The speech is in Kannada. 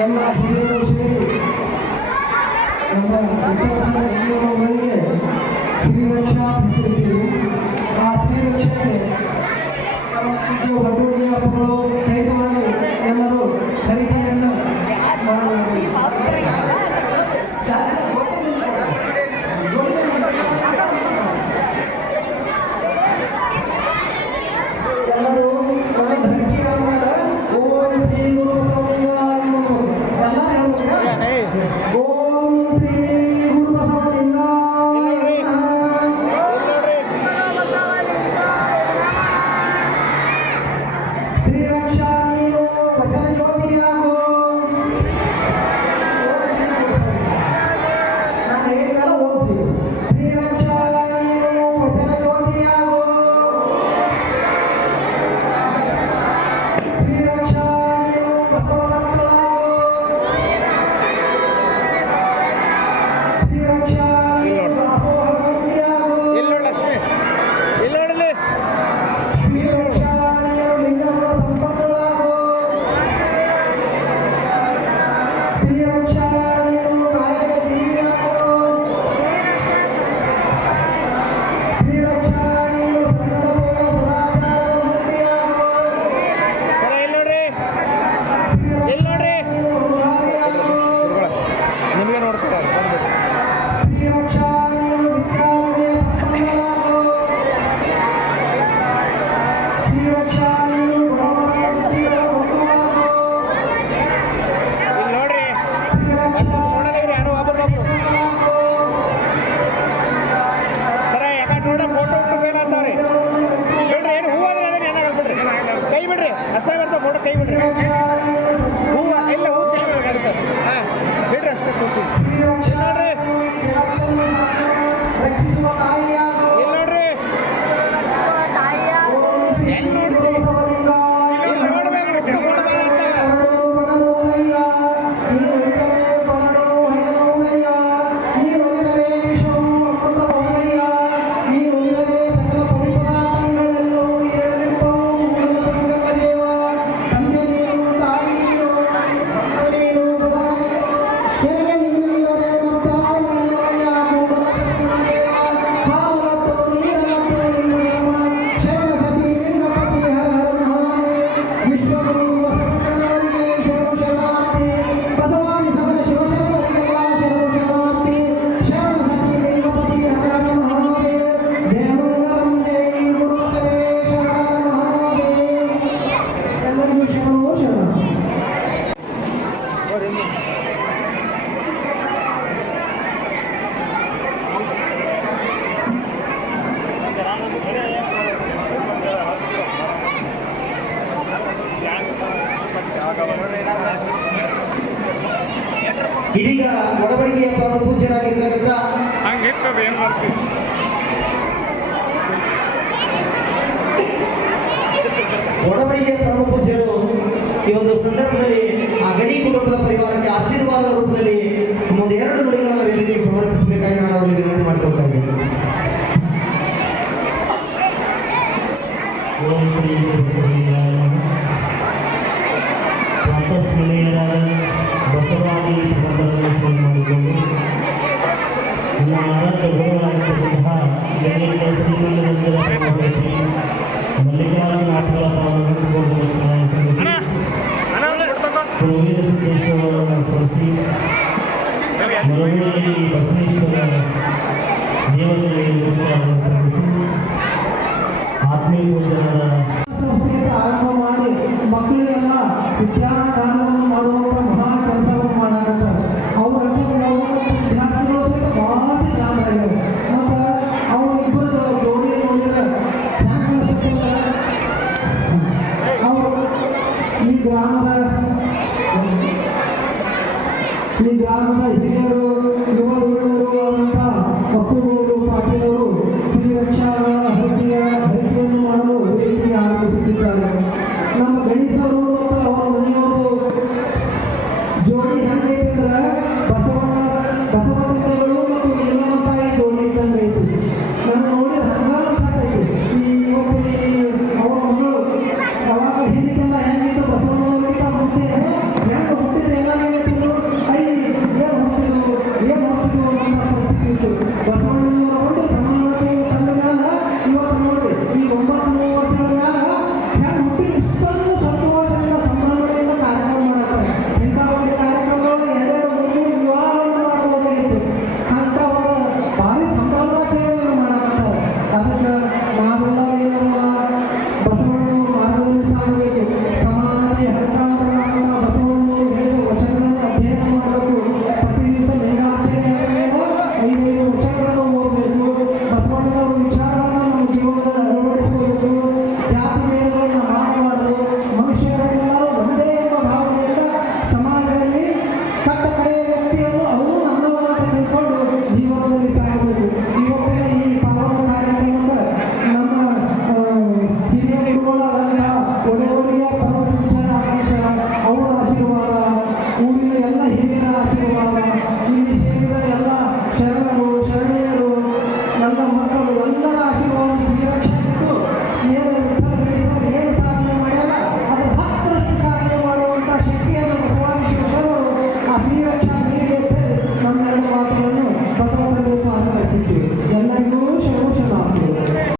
ಎಲ್ಲ ಹಿರಿಯರು ಸೇರಿ ನಮ್ಮ ವಿಕಾಸ ಕಾರ್ಯಕ್ರಮಗಳಿಗೆ ಶ್ರೀರಕ್ಷಾ ಆ ಶ್ರೀರಕ್ಷಣೆ ಅಮೌಂಟ್ ಕೈ ಬಿಡ್ರಿ ಹೂವು ಎಲ್ಲ ಹೋಗ್ತೀವಿ ಬಿಡ್ರಿ ಅಷ್ಟೇ ಖುಷಿ ನೋಡ್ರಿ. ನೋಡ್ರಿ. ಹೆಂಗ್ ನೋಡ್ತೀವಿ ಔಷಧ ಇದೀಗ ಒಡಬಡಿಕೆಯ ಪೂಜ್ಯರಾಗಿರ್ತಕ್ಕಂಥ ಹಂಗಿರ್ತದೆ ಏನ್ ಮಾಡ್ತೀವಿ ಸಂದರ್ಭದಲ್ಲಿ ಆ ಗಣಿ ಕುಟುಂಬದ ಪರಿವಾರಕ್ಕೆ ಆಶೀರ್ವಾದ ರೂಪದಲ್ಲಿ ಒಂದೆರಡು ನುಡಿಗಳನ್ನು ವೇದಿಕೆಗೆ ಸಮರ್ಪಿಸಬೇಕಾಗಿ ನಾನು ಅವರಿಗೆ ವಿನಂತಿ ಮಾಡ್ಕೊಳ್ತಾ ಇದ್ದೀನಿ. ಬಸವಾದಿ ಮಾಡಿಕೊಂಡು తెలుగుదేశం దేశంలో కలిసి ఇరవై బస్సు నియోజకవర్గం Gracias.